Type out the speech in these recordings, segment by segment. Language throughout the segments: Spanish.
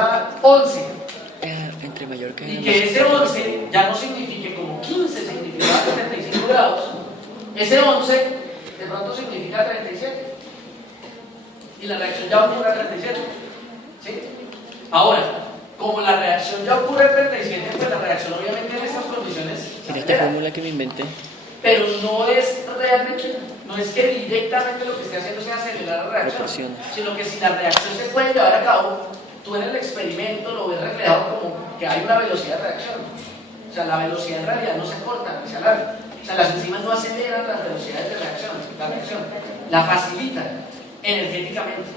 vuelva 11. Entre mayor que Y que ese 11 ya no signifique como 15 significaba 35 grados, ese 11 de pronto significa 37. Y la reacción ya ocurre a 37. ¿Sí? Ahora, como la reacción ya ocurre a 37, pues la reacción obviamente en estas condiciones en esta fórmula que me inventé. Pero no es realmente, no es que directamente lo que esté haciendo sea acelerar la reacción, sino que si la reacción se puede llevar a cabo, tú en el experimento lo ves reflejado como que hay una velocidad de reacción. O sea, la velocidad en realidad no se corta ni se alarga. O sea, las enzimas no aceleran las velocidades de reacción, la facilitan energéticamente.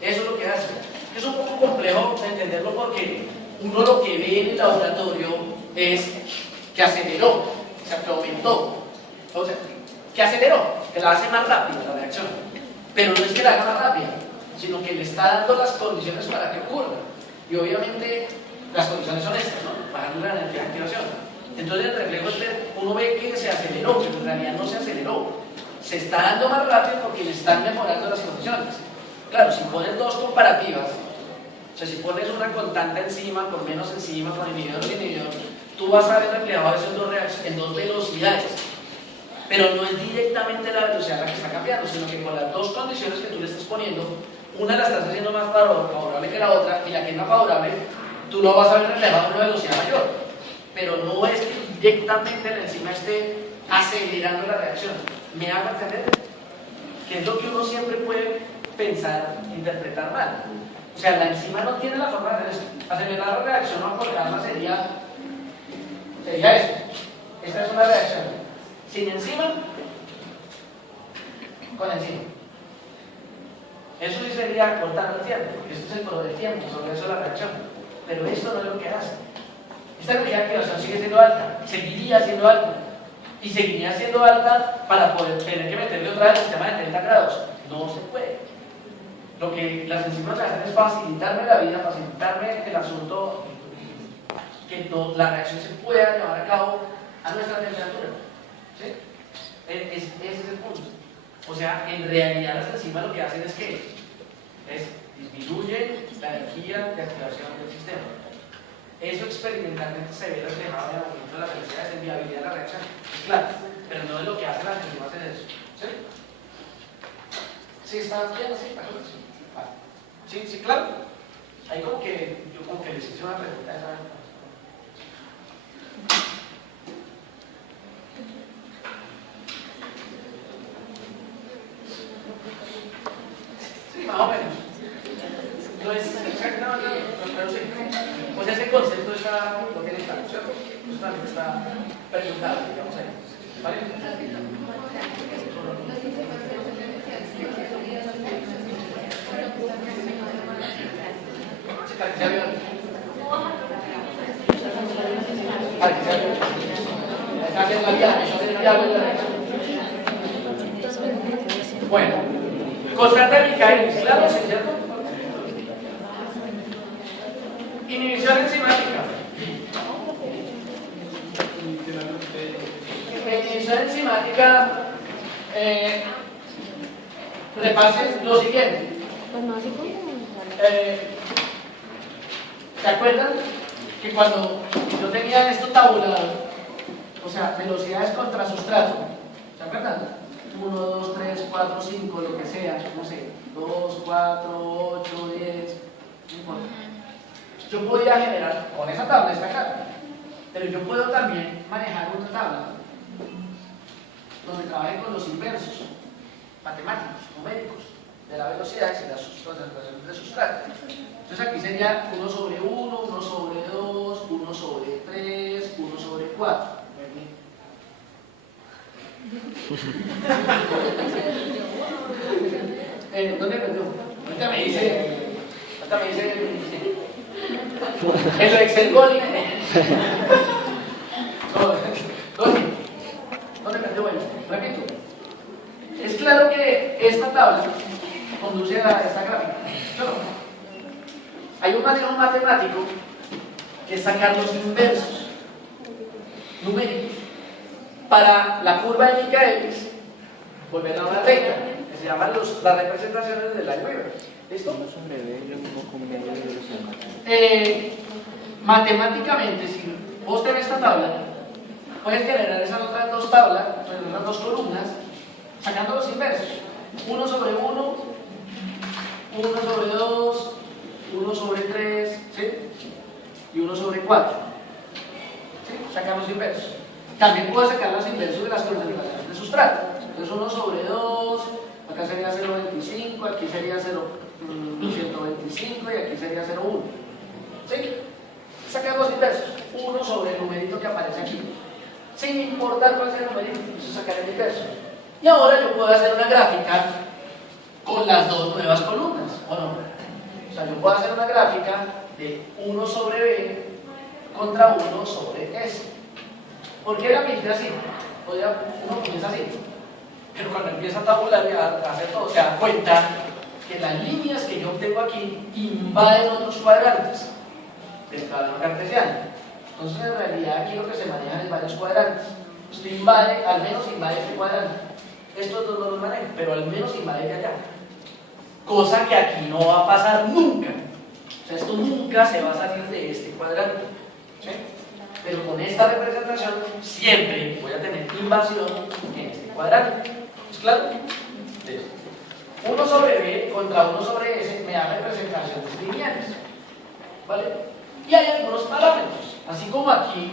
Eso es lo que hace. Es un poco complejo de entenderlo porque uno lo que ve en el laboratorio es que aceleró, o sea, que aumentó, o sea, que aceleró, que la hace más rápida la reacción. Pero no es que la haga más rápida, sino que le está dando las condiciones para que ocurra. Y obviamente las condiciones son estas, ¿no? Bajando la energía de activación. Entonces el reflejo uno ve que se aceleró, pero en realidad no se aceleró. Se está dando más rápido porque le están mejorando las condiciones. Claro, si pones dos comparativas, o sea, si pones una con tanta enzima, con menos enzima, con inhibidor o inhibidor, tú vas a ver reflejado eso en dos velocidades. Pero no es directamente la velocidad la que está cambiando, sino que con las dos condiciones que tú le estás poniendo, una la estás haciendo más favorable que la otra, y la que es más favorable, tú lo vas a ver reflejado en una velocidad mayor. Pero no es que directamente la enzima esté acelerando la reacción. ¿Me hago entender? Que es lo que uno siempre puede pensar, interpretar mal. O sea, la enzima no tiene la forma de hacer eso. Acelerar la reacción o acordarla sería eso. Esta es una reacción sin enzima, con enzima. Eso sí sería acortar el tiempo. Esto es el color del tiempo, sobre eso la reacción. Pero esto no es lo que hace. Esta energía de activación sigue siendo alta, seguiría siendo alta. Y seguiría siendo alta para poder tener que meterle otra vez el sistema de 30 grados. No se puede. Lo que las enzimas hacen es facilitarme la vida, facilitarme el asunto, que la reacción se pueda llevar a cabo a nuestra temperatura. ¿Sí? Ese es el punto. O sea, en realidad las enzimas lo que hacen es que disminuyen la energía de activación del sistema. Eso experimentalmente se ve reflejado en el aumento de las velocidades de viabilidad de la reacción. Es claro, pero no es lo que hacen las enzimas en eso. ¿Sí? ¿Sí está bien así? Sí, sí, claro. Ahí como que yo como que les hice una pregunta esa vez. Sí, más o menos. No es exactamente, pero sí. Pues ese concepto está, lo tiene claro, ¿cierto? Eso también está preguntado, digamos ahí. ¿Vale? Bueno, constante de Michaelis, claro, ¿sí, cierto? Inhibición enzimática. Inhibición enzimática, repasen lo siguiente. ¿Se acuerdan que cuando yo tenía esto tabulado, o sea, velocidades contra sustrato, ¿se acuerdan? 1, 2, 3, 4, 5, lo que sea, no sé, 2, 4, 8, 10, no importa. Yo podía generar con esa tabla esta carga, pero yo puedo también manejar otra tabla donde trabaje con los inversos matemáticos, numéricos, de la velocidad y las concentraciones de sustrato. Entonces aquí sería 1 sobre 1, 1 sobre 2, 1 sobre 3, 1 sobre 4. ¿Dónde perdió? Ahorita me dice el Excel Goli. ¿Dónde perdió? Bueno, repito. Es claro que esta tabla conduce a esta gráfica. ¿No? Hay un manejo matemático que es sacar los inversos numéricos para la curva de Michaelis, volver a una recta, que se llaman las representaciones de Lineweaver. ¿Listo? matemáticamente, si vos tenés esta tabla, puedes generar esas otras dos tablas, esas dos columnas, sacando los inversos. 1 sobre 1, 1 sobre 2, 1 sobre 3, ¿sí? Y 1 sobre 4. ¿Sí? Sacar los inversos. También puedo sacar los inversos de las concentraciones de sustrato. Entonces 1 sobre 2, acá sería 0,25, aquí sería 125 y aquí sería 0,1. ¿Sí? Sacar los inversos. 1 sobre el numerito que aparece aquí. Sin importar cuál sea el numerito, entonces sacar el inverso. Y ahora yo puedo hacer una gráfica con las dos nuevas columnas, ¿o no? O sea, yo puedo hacer una gráfica de 1 sobre B contra 1 sobre S. ¿Por qué la pinté así? Uno comienza así, pero cuando empieza a tabular y a hacer todo, se da cuenta que las líneas que yo obtengo aquí invaden otros cuadrantes del cuadrante cartesiano. Entonces, en realidad, aquí lo que se manejan es varios cuadrantes. Esto invade, al menos invade este cuadrante. Estos dos no los manejan, pero al menos invade de allá. Cosa que aquí no va a pasar nunca. O sea, esto nunca se va a salir de este cuadrante. ¿Sí? Pero con esta representación siempre voy a tener invasión en este cuadrante. ¿Es claro? Entonces, 1 sobre B contra 1 sobre S me da representaciones lineales. ¿Vale? Y hay algunos parámetros. Así como aquí,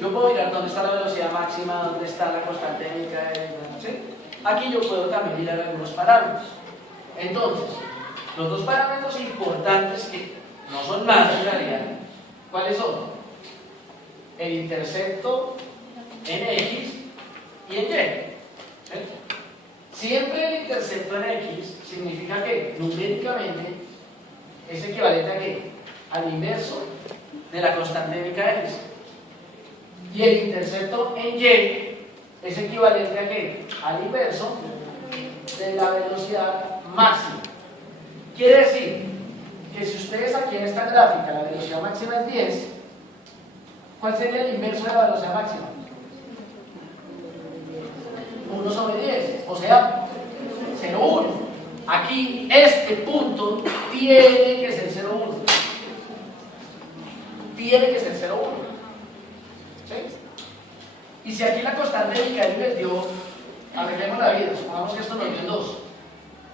yo puedo mirar dónde está la velocidad máxima, dónde está la constante de Michaelis, ¿sí? Aquí yo puedo también mirar algunos parámetros. Entonces, los dos parámetros importantes que no son más en realidad, ¿cuáles son? El intercepto en X y en Y. ¿Sí? Siempre el intercepto en X significa que numéricamente es equivalente a ¿qué? Al inverso de la constante de Michaelis. Y el intercepto en Y es equivalente a ¿qué? Al inverso de la velocidad máxima. Quiere decir que si ustedes aquí en esta gráfica la velocidad máxima es 10, ¿cuál sería el inverso de la velocidad máxima? 1 sobre 10, o sea, 0,1. Aquí este punto tiene que ser 0,1. Tiene que ser 0,1. ¿Sí? Y si aquí la constante de Michaelis les dio, arreglemos la vida, supongamos que esto nos dio 2,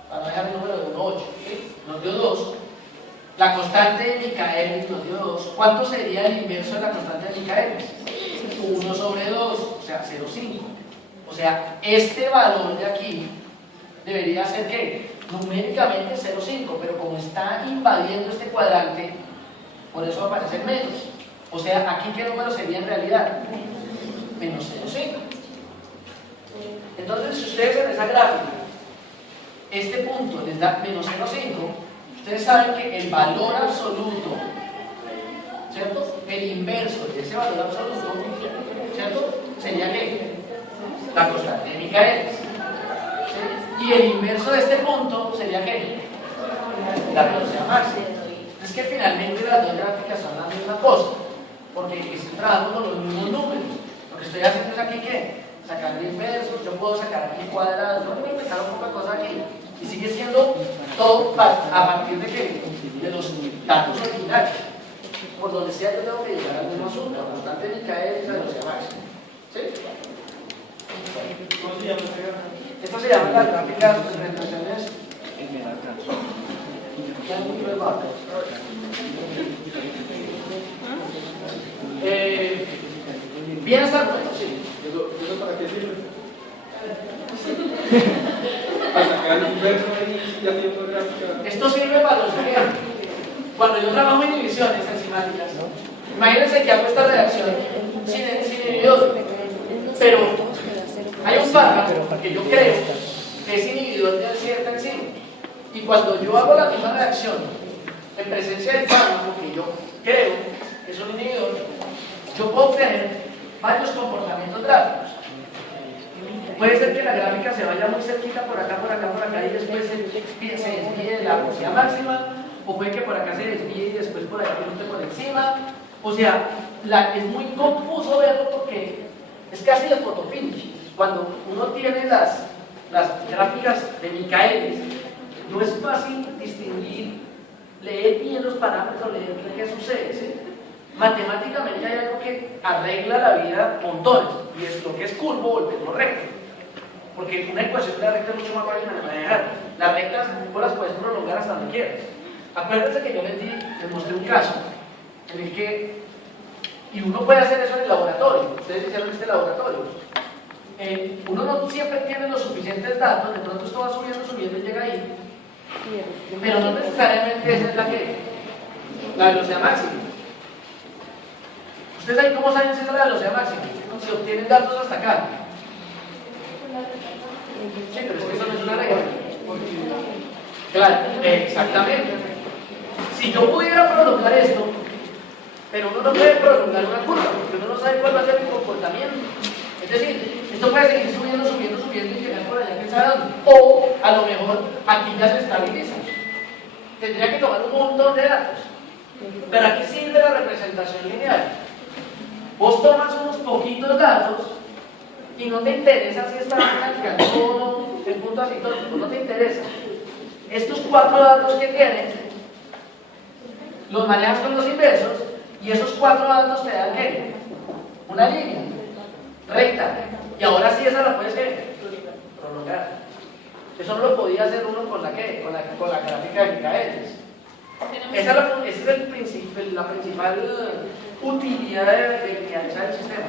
para dejar el número de 1, 8, ¿sí? Nos dio 2, la constante de Michaelis nos dio 2, ¿cuánto sería el inverso de la constante de Michaelis? 1 sobre 2, o sea, 0,5. O sea, este valor de aquí debería ser ¿qué? Numéricamente 0,5, pero como está invadiendo este cuadrante, por eso va a aparecer menos. O sea, aquí ¿qué número sería en realidad? Menos 0,5. Entonces, si ustedes en esa gráfica, este punto les da menos 0,5, ustedes saben que el valor absoluto, ¿cierto? El inverso de ese valor absoluto, ¿cierto? Sería ¿qué? La constante de Michaelis. ¿Sí? Y el inverso de este punto sería ¿qué? La velocidad máxima. Es que finalmente las dos gráficas son la misma cosa, porque estoy trabajando con los mismos números. Lo que estoy haciendo es aquí ¿qué? Sacar el inverso, yo puedo sacar aquí cuadrados, no puedo inventar un poco de cosas aquí. Y sigue siendo todo a partir de ¿qué? De los datos originales. Por donde sea yo tengo que llegar al mismo asunto, la constante de Michaelis y la velocidad máxima. ¿Sí? ¿Cómo se llama? Esto se llama las gráficas de representaciones. Bien hasta el momento, sí. ¿Eso para qué sirve? Para sacar el inverso y ya tiene una gráfica. Esto sirve para los ejemplos. Cuando yo trabajo en divisiones enzimáticas, imagínense que hago esta reacción sin inhibidor, pero hay un fármaco que yo creo que es inhibidor de cierta enzima. Y cuando yo hago la misma reacción en presencia del fármaco que yo creo que es un inhibidor, yo puedo obtener varios comportamientos gráficos. Puede ser que la gráfica se vaya muy cerquita por acá, y después se desvíe de la velocidad máxima, o puede que por acá se desvíe y después por acá esté por encima. O sea, es muy confuso verlo porque es casi de fotofinish. Cuando uno tiene las gráficas de Michaelis, no es fácil distinguir lee bien los parámetros, lee bien qué sucede, ¿sí? Matemáticamente hay algo que arregla la vida montones, y es lo que es curvo volverlo recto. Porque una ecuación de la recta es mucho más fácil de manejar. Las rectas vos las puedes prolongar hasta donde quieras. Acuérdense que yo les mostré un caso en el que, y uno puede hacer eso en el laboratorio, ustedes hicieron este laboratorio. Uno no siempre tiene los suficientes datos, de pronto esto va subiendo y llega ahí, pero no necesariamente esa es la velocidad máxima. ¿Ustedes saben cómo saben si es la velocidad máxima? Si obtienen datos hasta acá. Sí, pero es que eso no es una regla. Claro, exactamente. Si yo pudiera prolongar esto, pero uno no puede prolongar una curva, porque uno no sabe cuál va a ser el comportamiento. Es decir, esto puede seguir subiendo y llegar por allá, quién sabe dónde. O a lo mejor aquí ya se estabiliza. Tendría que tomar un montón de datos. Pero aquí sirve la representación lineal. Vos tomas unos poquitos datos y no te interesa si está alcanzó el punto asintótico, no te interesa. Estos 4 datos que tienes los manejas con los inversos y esos 4 datos te dan ¿qué? Una línea recta. Y ahora sí esa la puedes prolongar. Eso no lo podía hacer uno con la gráfica de Michaelis. Esa es la principal utilidad de linealizar el sistema.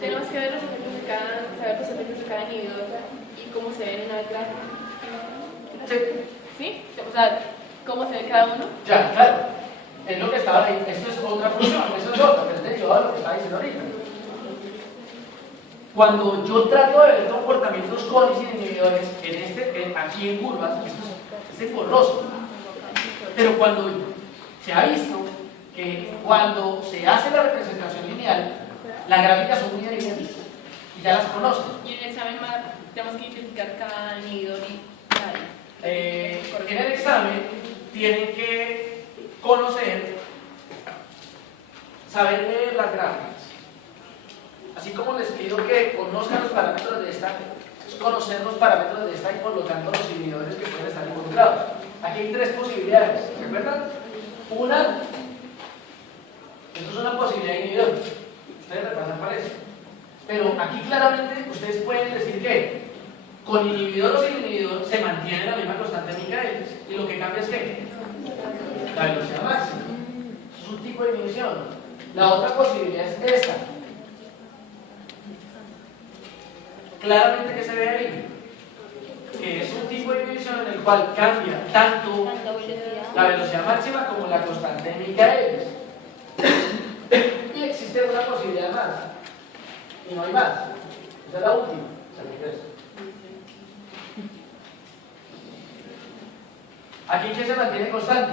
Tenemos que ver los efectos de cada inhibidor y cómo se ven en la gráfica. Sí. ¿Sí? O sea, cómo se ve cada uno. Ya, claro. Es lo que estaba ahí. Esto es otra función, eso es otra, pero es derivado de lo que estaba diciendo ahorita. Cuando yo trato de ver comportamientos con inhibidores, aquí en curvas, esto es borroso. Pero cuando se ha visto que cuando se hace la representación lineal, las gráficas son muy evidentes y ya las conocen. Y en el examen tenemos que identificar cada inhibidor porque en el examen tienen que conocer, saber leer las gráficas. Así como les pido que conozcan los parámetros de esta, es conocer los parámetros de esta y por lo tanto los inhibidores que pueden estar involucrados. Aquí hay 3 posibilidades, ¿se acuerdan? Una, esto es una posibilidad de inhibidor. Ustedes repasan para eso. Pero aquí claramente ustedes pueden decir que con inhibidor o sin inhibidor se mantiene la misma constante de Michaelis. Y lo que cambia es que la velocidad máxima. Eso es un tipo de inhibición. La otra posibilidad es esta. Claramente que se ve ahí, que es un tipo de inhibición en el cual cambia tanto la velocidad máxima como la constante de Michaelis. Y existe una posibilidad más, y no hay más. Esa es la última. Aquí, ¿qué se mantiene constante?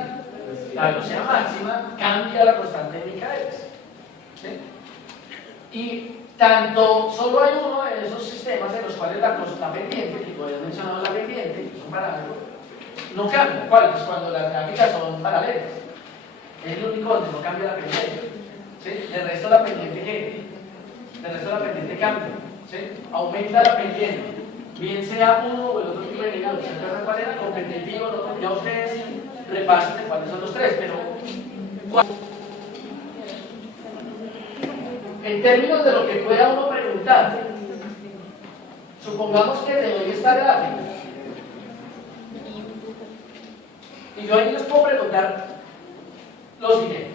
La velocidad máxima cambia la constante de Michaelis. ¿Sí? Y tanto, solo hay uno de esos sistemas en los cuales la pendiente, que había mencionado la pendiente, que es un parámetro, no cambia. ¿Cuál? Pues cuando las gráficas son paralelas. Es el único donde no cambia la pendiente. ¿Sí? El resto de la pendiente, ¿qué? El resto de la pendiente cambia. ¿Sí? Aumenta la pendiente. Bien sea uno o el otro tipo de inhibidor. ¿Se acuerdan cuál era? Competitivo, no, ya ustedes repasen de cuáles son los 3, pero en términos de lo que pueda uno preguntar, supongamos que te doy esta gráfica y yo ahí les puedo preguntar lo siguiente: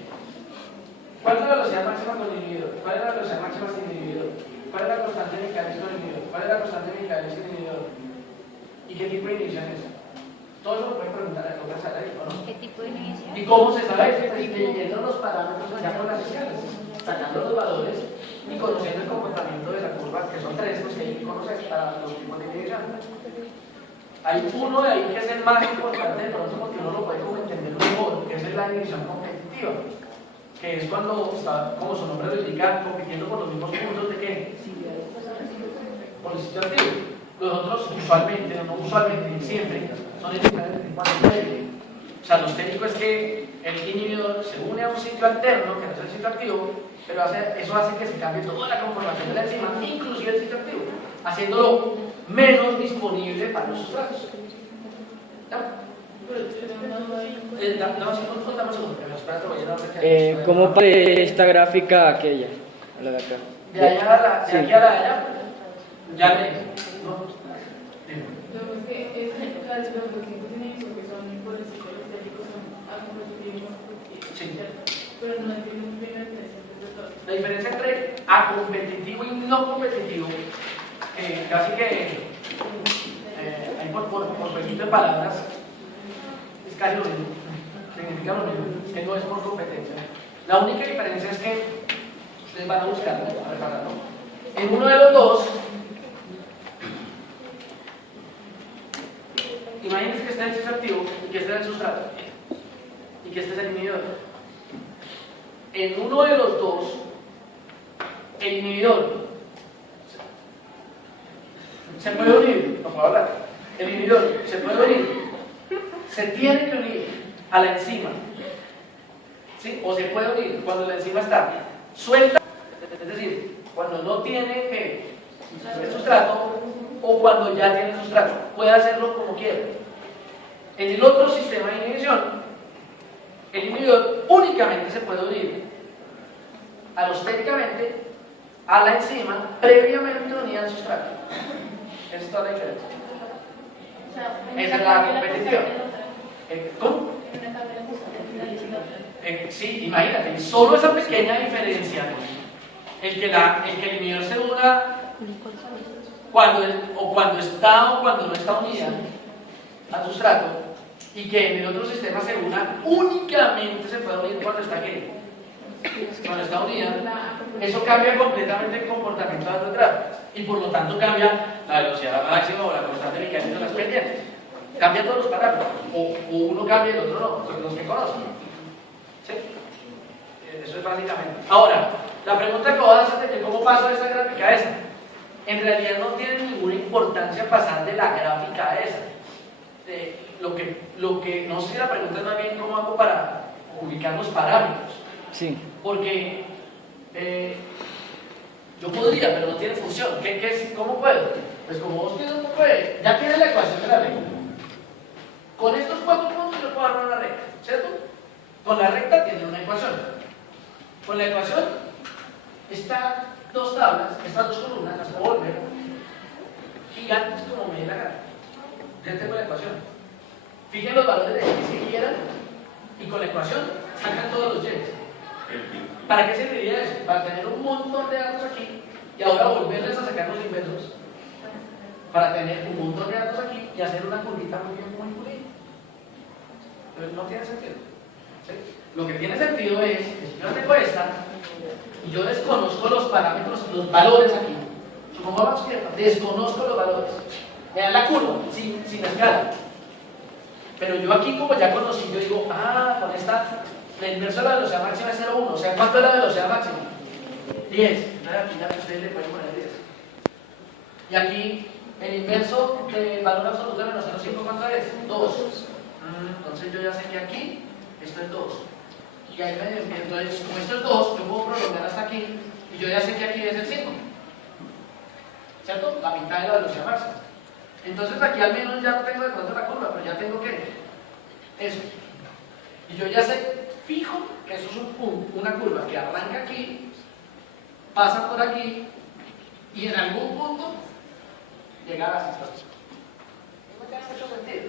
¿cuál es la velocidad máxima con inhibidor? ¿Cuál es la velocidad máxima sin inhibidor? ¿Cuál es la constante de Michaelis con inhibidor? ¿Cuál es la constante de Michaelis sin inhibidor? ¿Y qué tipo de inhibición es? Todo eso lo pueden preguntar en otra sala, ¿no? ¿Qué tipo de inhibición? ¿Y cómo se sabe? Leyendo los parámetros allá por las escalas, sacando los valores y conociendo el comportamiento de la curva, que son 3 los que hay que conocer para los tipos de inhibición. Hay uno de ahí que es el más importante de pronto porque uno lo puede como entender mejor, que es la inhibición competitiva, que es cuando está, como su nombre lo indica, compitiendo por los mismos puntos de ¿qué? Por el sitio activo. Los otros usualmente, no usualmente, siempre, son indiferentes en cuanto a técnico. O sea, los técnicos es que el inhibidor se une a un sitio alterno, que no es el sitio activo, pero eso hace que se cambie toda la conformación de la enzima, inclusive el sitio activo, haciéndolo menos disponible para los sustratos. ¿Ya? Dame un segundo, pero espérate, voy a dar una ¿Cómo parece esta gráfica a aquella? A la de acá. de allá a la, de aquí a la de allá, ya le. No. Dime. Lo que es las producciones en eso que son por el ciclo estético son acompetitivos, Sí. pero no entiendo bien la diferencia entre todo. La diferencia entre a competitivo y no competitivo, casi que ahí por jueguito de palabras, es casi lo mismo, significa lo mismo, que no es por competencia. La única diferencia es que ustedes van a buscarlo, a repararlo. En uno de los dos, imagínense que este es el sitio activo y que este es el sustrato, y que este es el inhibidor. En uno de los dos, el inhibidor se puede unir, no puedo hablar, el inhibidor se puede unir, se tiene que unir a la enzima, ¿sí? O se puede unir cuando la enzima está suelta, es decir, cuando no tiene el sustrato o cuando ya tiene el sustrato, puede hacerlo como quiera. En el otro sistema de inhibición, el inhibidor únicamente se puede unir alostéricamente a la enzima previamente unida al sustrato. Esa es toda la diferencia. Esa es la competición. ¿Cómo? Sí, imagínate, solo esa pequeña diferencia, el que el inhibidor se una cuando está o cuando no está unida al sustrato, y que en el otro sistema se una únicamente se puede unir cuando está aquí. Cuando está unida, eso cambia completamente el comportamiento de las tráficos y por lo tanto cambia la velocidad máxima o la constante mecánica de las pendientes. Cambia todos los parámetros, o uno cambia y el otro no, pues los que conocen. ¿Sí? Eso es básicamente. Ahora, la pregunta que voy a hacer es cómo paso de esta gráfica a esa. En realidad no tiene ninguna importancia pasar de la gráfica a esa. Lo que no sé si la pregunta es más bien cómo hago para ubicar los parámetros. Sí. Porque yo podría, pero no tiene función. ¿Cómo puedo? Pues como vos tienes un poco ya tienes la ecuación de la recta. Con estos 4 puntos yo puedo armar una recta, ¿cierto? Con la recta tiene una ecuación. Con la ecuación, estas 2 tablas, estas 2 columnas, las puedo volver gigantes como me dé la gana. Ya tengo la ecuación. Fijen los valores de x que quieran y con la ecuación sacan todos los y. ¿Para qué serviría eso? Para tener un montón de datos aquí y ahora volverles a sacar los inversos para tener un montón de datos aquí y hacer una curvita muy bien, muy pulida. Entonces no tiene sentido. ¿Sí? Lo que tiene sentido es que si yo tengo esta y yo desconozco los parámetros, los valores aquí, supongamos que desconozco los valores, me dan la curva sin escala, pero yo aquí como ya conocí, yo digo, con esta el inverso de la velocidad máxima es 0,1, o sea, ¿cuánto es la velocidad máxima? 10. Aquí ya ustedes le pueden poner 10. Y aquí el inverso del valor absoluto de menos 0,5, ¿cuánto es? 2. Entonces yo ya sé que aquí esto es 2. Y ahí entonces, como esto es 2, yo puedo prolongar hasta aquí y yo ya sé que aquí es el 5. ¿Cierto? La mitad de la velocidad máxima. Entonces aquí al menos ya no tengo de pronto la curva, pero ya tengo ¿qué? Eso. Y yo ya sé fijo que eso es una curva que arranca aquí, pasa por aquí y en algún punto llega a la situación. No tiene mucho sentido.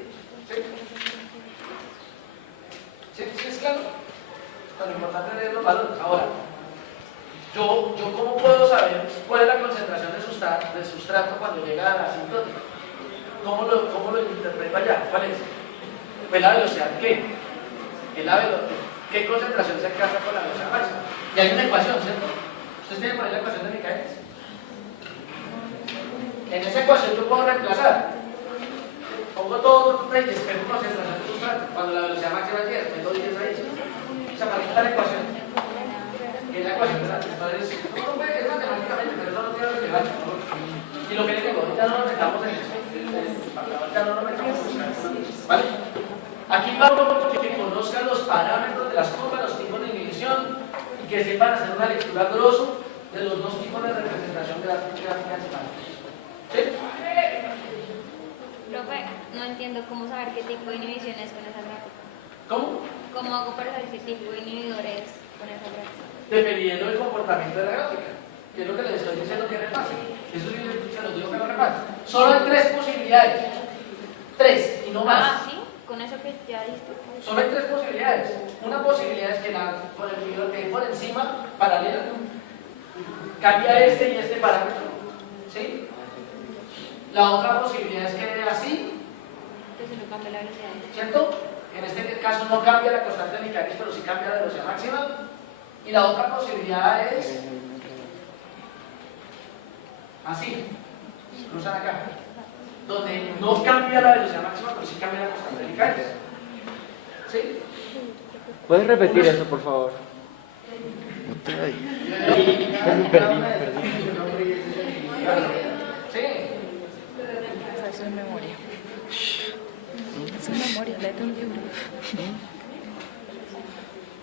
¿Sí? ¿Sí es claro? Lo importante es leer los valores. Ahora, yo ¿cómo puedo saber cuál es la concentración de sustrato cuando llega a la asintótica? ¿Cómo lo interpreto allá? ¿Cuál es? Pues la velocidad, ¿qué? ¿Qué concentración se alcanza con la velocidad máxima? Y hay una ecuación, ¿cierto? ¿Ustedes tienen por ahí la ecuación de Michaelis? En esa ecuación yo puedo reemplazar. Pongo todo y espero concentración de sustrato. Cuando la velocidad máxima es 10, meto 10 ahí. O sea, para quitar la ecuación. Y la ecuación de la entonces, es matemáticamente, pero eso no tiene relevancia. Y lo que les digo, ahorita no nos metamos en eso. Ahorita no nos metamos en eso. ¿Vale? Aquí vamos que conozcan los parámetros de las curvas, los tipos de inhibición y que sepan hacer una lectura grosso de los 2 tipos de representación de las gráficas. ¿Sí? Profe, no entiendo cómo saber qué tipo de inhibición es con esa gráfica. ¿Cómo? ¿Cómo hago para saber qué tipo de inhibidor es con esa gráfica? Dependiendo del comportamiento de la gráfica. Que es lo que les estoy diciendo que repase. Eso sí se los digo que no repase. Solo hay 3 posibilidades. 3 y no más. Ah, sí, con eso que ya diste. Solo hay 3 posibilidades. Una posibilidad es que con el inhibidor que hay por encima, paralela, cambia este y este parámetro. ¿Sí? La otra posibilidad es que así, Entonces no cambia la velocidad. ¿cierto? En este caso no cambia la constante de Michaelis, pero sí cambia la velocidad máxima. Y la otra posibilidad es así, cruzan acá, donde no cambia la velocidad máxima, pero sí cambia la constante de Michaelis. ¿Sí? ¿Puedes repetir eso, por favor? ¿Sí? Eso es memoria. Eso es memoria, léete un libro.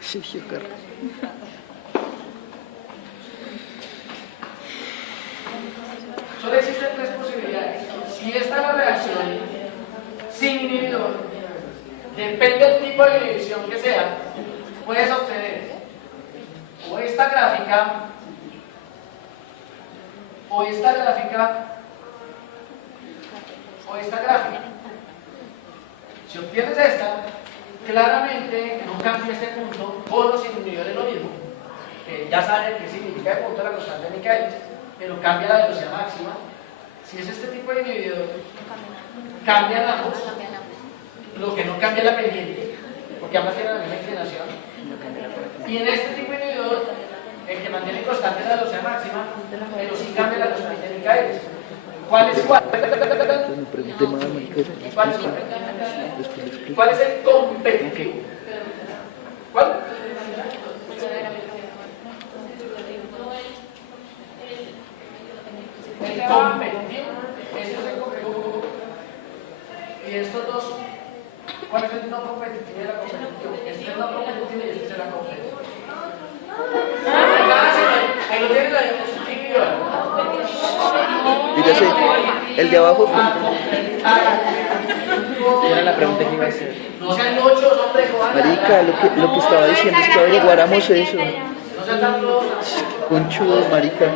Sí, Carlos. Solo existen 3 posibilidades. Si esta es la reacción sin inhibidor, depende del tipo de inhibición que sea, puedes obtener o esta gráfica, o esta gráfica, o esta gráfica. Si obtienes esta, claramente no cambia este punto, con los inhibidores es lo mismo, que ya saben qué significa el punto de la constante de Michaelis, pero cambia la velocidad máxima. Si es este tipo de inhibidor, cambian ambos, lo que no cambia es la pendiente, porque ambas tienen la misma inclinación. Y en este tipo de inhibidor, el que mantiene constante es la velocidad máxima, pero sí cambia la constante de Michaelis. ¿Cuál es cuál? No pregunté más, marica. ¿Cuál es el competitivo? ¿Cuál? El competitivo. Ese es el competitivo. Y estos dos, ¿cuál es el no competitivo y el competitivo? Este es el no competitivo y este es el competitivo. Ahí lo tiene la diapositiva. Dígase, el de abajo. Era la pregunta que iba a hacer. No sean 8, son 3 Marica, lo que estaba diciendo es que averiguáramos eso. No sean tan close. Conchudo, marica.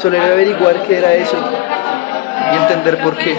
Solo era averiguar qué era eso y entender por qué.